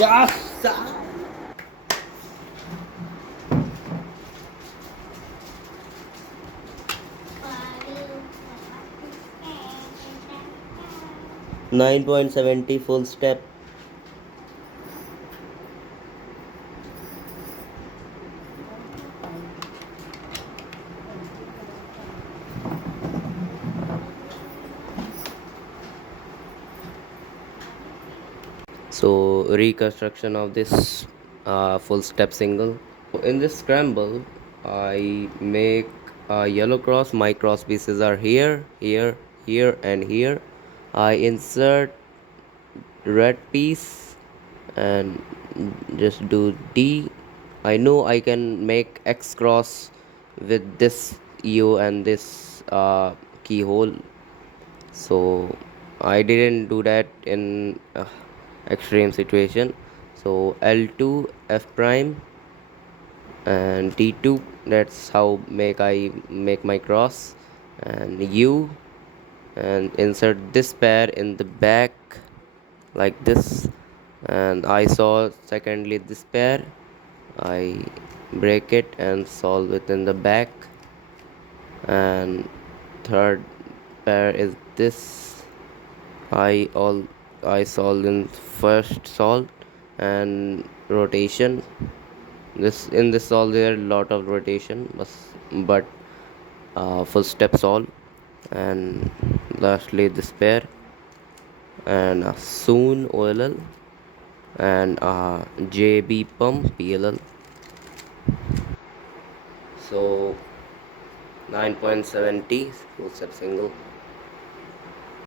Yes! 9.70 full step. So reconstruction of this full step single. In this scramble, I make a yellow cross. My cross pieces are here, here, here, and here. I insert red piece and just do D. I know I can make X cross with this U and this keyhole, so I didn't do that in extreme situation. So L2 F prime and D2, that's how I make my cross, and U, and insert this pair in the back like this, and I saw secondly this pair, I break it and solve it in the back, and third pair is this, all I solved in first solve, and rotation, this in this solve there a lot of rotation, but full step solve, and lastly this pair, and soon OLL, and JB pump PLL. So 9.70 full step single.